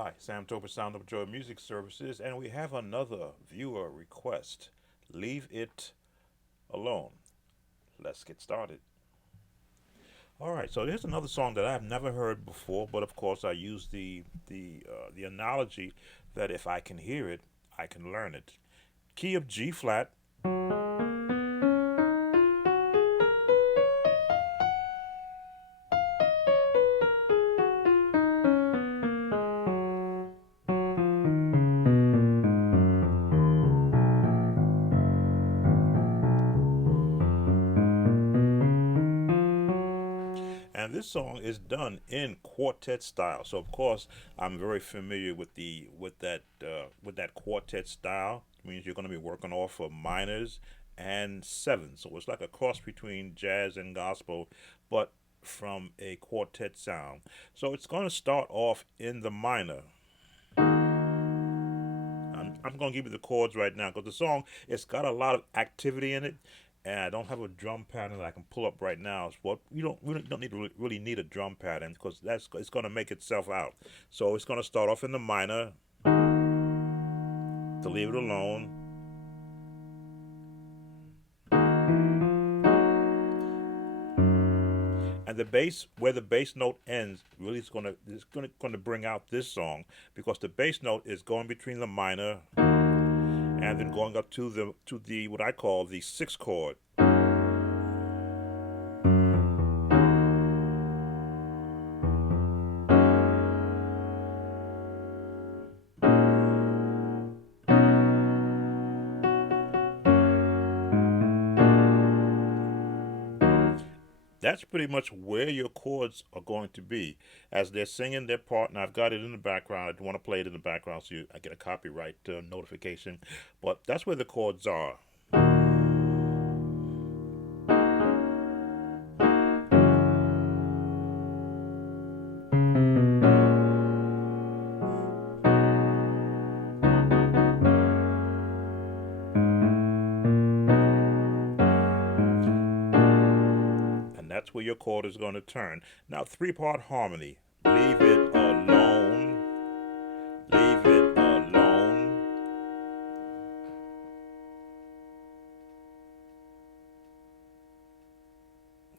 Hi, Sam Toper, Sound of Joy Music Services, and we have another viewer request. Leave it alone. Let's get started. All right, so here's another song that I've never heard before, but of course I use the analogy that if I can hear it, I can learn it. Key of G flat. And this song is done in quartet style. So of course, I'm very familiar with the with that quartet style. It means you're going to be working off of minors and sevens. So it's like a cross between jazz and gospel, but from a quartet sound. So it's going to start off in the minor. I'm going to give you the chords right now because the song it's got a lot of activity in it, and I don't have a drum pattern that I can pull up right now. So what we don't need to really need a drum pattern because that's it's going to make itself out. So it's going to start off in the minor to leave it alone, and the bass where the bass note ends really is going to bring out this song because the bass note is going between the minor and then going up to the what I call the sixth chord. That's pretty much where your chords are going to be as they're singing their part. And I've got it in the background. I don't want to play it in the background so I get a copyright notification. But that's where the chords are. And that's where your chord is going to turn. Now, three-part harmony. Leave it alone. Leave it alone.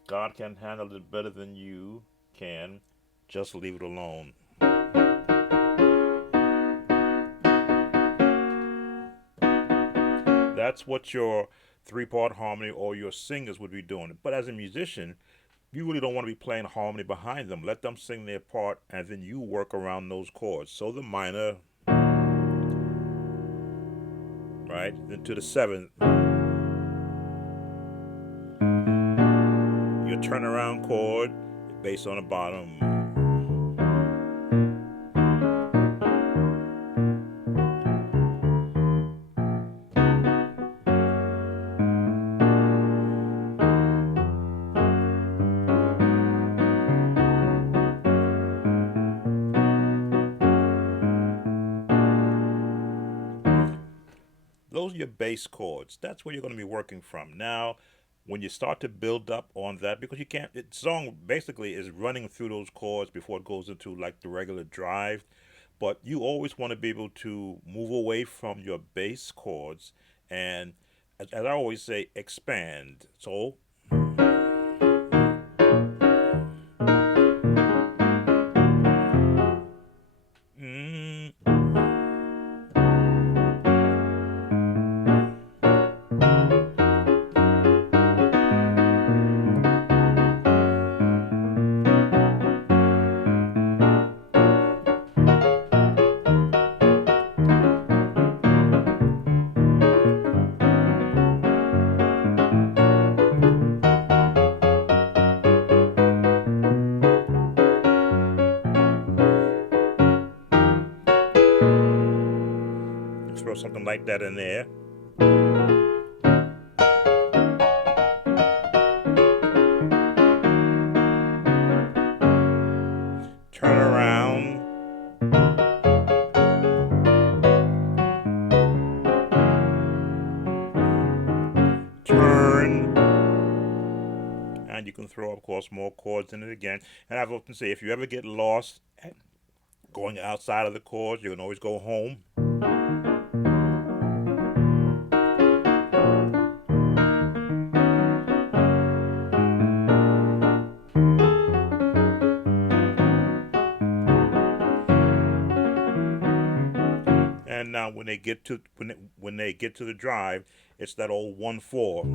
God can handle it better than you can. Just leave it alone. That's what your three-part harmony or your singers would be doing. But as a musician, you really don't want to be playing harmony behind them. Let them sing their part, and then you work around those chords. So the minor, right, then to the seventh, your turnaround chord, bass on the bottom. Those are your bass chords. That's where you're going to be working from. Now, when you start to build up on that, because you can't, it song basically is running through those chords before it goes into like the regular drive. But you always want to be able to move away from your bass chords and, as I always say, expand. So, mm, throw something like that in there. Turn around. Turn. And you can throw, of course, more chords in it again. And I've often say, if you ever get lost Going outside of the chords, you can always go home. And now when they get to the drive, it's that old 1/4.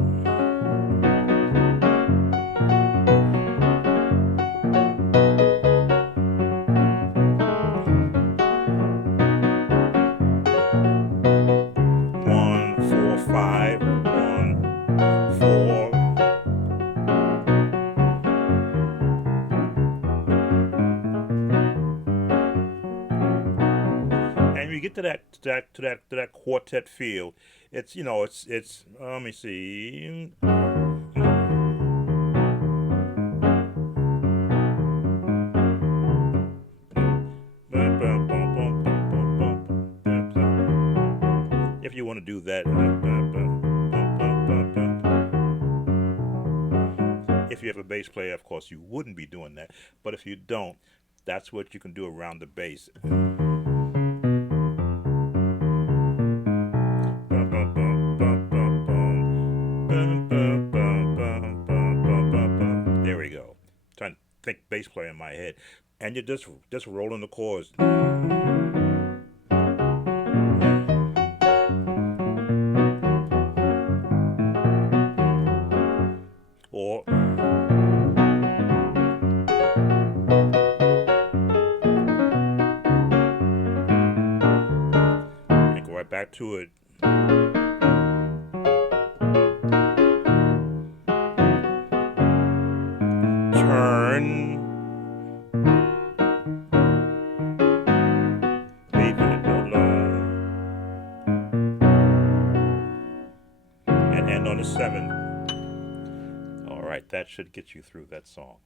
One, 4, 5, 1, 4. And you get to that quartet feel. It's it's let me see. If you want to do that, if you have a bass player, of course, you wouldn't be doing that. But if you don't, that's what you can do around the bass. There we go. Trying to think bass player in my head, and you're just rolling the chords. Or and go right back to it. Turn. Leave it alone. And end on the 7. All right, that should get you through that song.